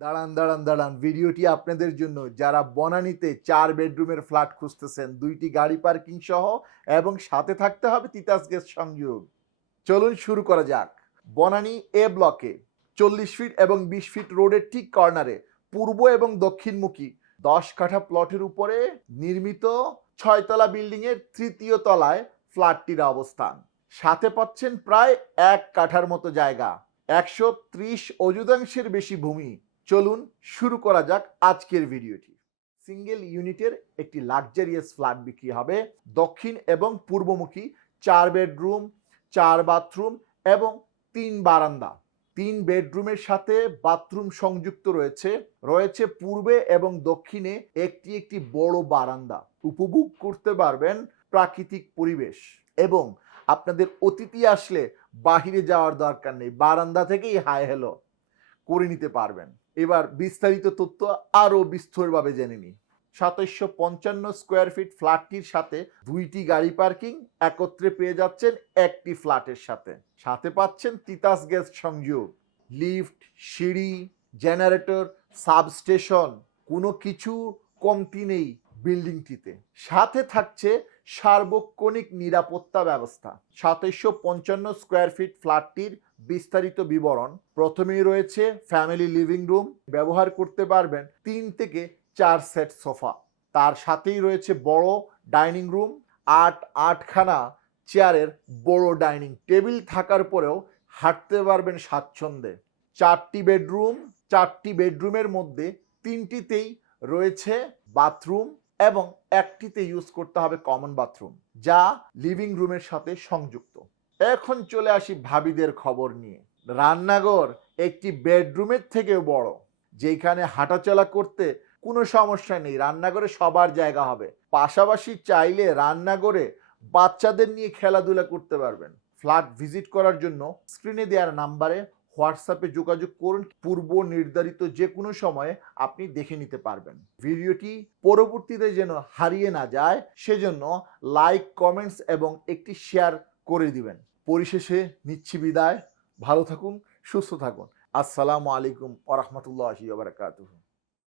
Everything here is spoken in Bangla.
দাঁড়ান দাঁড়ান দাঁড়ান, ভিডিওটি আপনাদের জন্য যারা বনানীতে 4 বেডরুমের ফ্ল্যাট খুঁজতেছেন, 2টি গাড়ি পার্কিং সহ এবং সাথে থাকতে হবে তিতাস গ্যাস সংযোগ। চলুন শুরু করা যাক। বনানী এ ব্লকে 40 ফিট এবং 20 ফিট রোডের ঠিক কর্নারে পূর্ব এবং দক্ষিণমুখী 10 কাঠা প্লটের উপরে নির্মিত 6 তলা বিল্ডিং এর 3য় তলায় ফ্ল্যাটটির অবস্থান। সাথে পাচ্ছেন প্রায় 1 কাঠার মতো জায়গা, 130 অযুতাংশের বেশি ভূমি। চলুন শুরু করা যাক আজকের ভিডিওটি। সিঙ্গেল ইউনিটের একটি লাক্সারিয়াস ফ্ল্যাট বিক্রি হবে দক্ষিণ এবং পূর্বমুখী, 4 বেডরুম, 4 বাথরুম এবং 3 বারান্দা। 3 বেডরুমের সাথে বাথরুম সংযুক্ত রয়েছে পূর্বে এবং দক্ষিণে একটি একটি বড় বারান্দা। উপভোগ করতে পারবেন প্রাকৃতিক পরিবেশ এবং আপনাদের অতিথি আসলে বাহিরে যাওয়ার দরকার নেই, বারান্দা থেকেই হাই হ্যালো করে নিতে পারবেন। এবার বিস্তারিত তথ্য আরও বিস্তরভাবে জেনে নিই। 2755 স্কোয়ার ফিট ফ্ল্যাটটির সাথে 2টি গাড়ি পার্কিং একত্রে পেয়ে যাচ্ছেন একটি ফ্ল্যাটের সাথে। সাথে পাচ্ছেন তিতাস গ্যাস সংযোগ, লিফট, সিঁড়ি, জেনারেটর, সাবস্টেশন, কোনো কিছু কমতি নেই বিল্ডিংটিতে। সাথে থাকছে সার্বক্ষণিক নিরাপত্তা ব্যবস্থা। 2755 স্কোয়ার ফিট ফ্ল্যাটটির বিস্তারিত বিবরণ। প্রথমেই রয়েছে ফ্যামিলি লিভিং রুম, ব্যবহার করতে পারবেন 3 থেকে 4 সেট সোফা। তার সাথেই রয়েছে বড় ডাইনিং রুম, 8খানা চেয়ারের বড় ডাইনিং টেবিল থাকার পরেও হাঁটতে পারবেন স্বাচ্ছন্দ্যে। 4টি বেডরুমের মধ্যে 3টিতেই রয়েছে বাথরুম এবং একটিতে ইউজ করতে হবে কমন বাথরুম, যা লিভিং রুমের সাথে সংযুক্ত। এখন চলে আসি ভাবিদের খবর নিয়ে। রান্নাঘর একটি বেডরুমের থেকেও বড়, যেখানে হাঁটাচলা করতে কোনো সমস্যা নেই। রান্নাঘরে সবার জায়গা হবে, পাশাপাশি চাইলে রান্নাঘরে বাচ্চাদের নিয়ে খেলাধুলা করতে পারবেন। ফ্ল্যাট ভিজিট করার জন্য স্ক্রিনে দেওয়ার নাম্বারে হোয়াটসঅ্যাপে যোগাযোগ করুন। পূর্ব নির্ধারিত যে কোনো সময়ে আপনি দেখে নিতে পারবেন। ভিডিওটি পরবর্তীতে যেন হারিয়ে না যায় সেজন্য লাইক, কমেন্টস এবং একটি শেয়ার করে দিবেন। পরিশেষে নিচ্ছি বিদায়। ভালো থাকুন, সুস্থ থাকুন। আসসালামু আলাইকুম ওয়া রাহমাতুল্লাহি ওয়া বারাকাতুহু।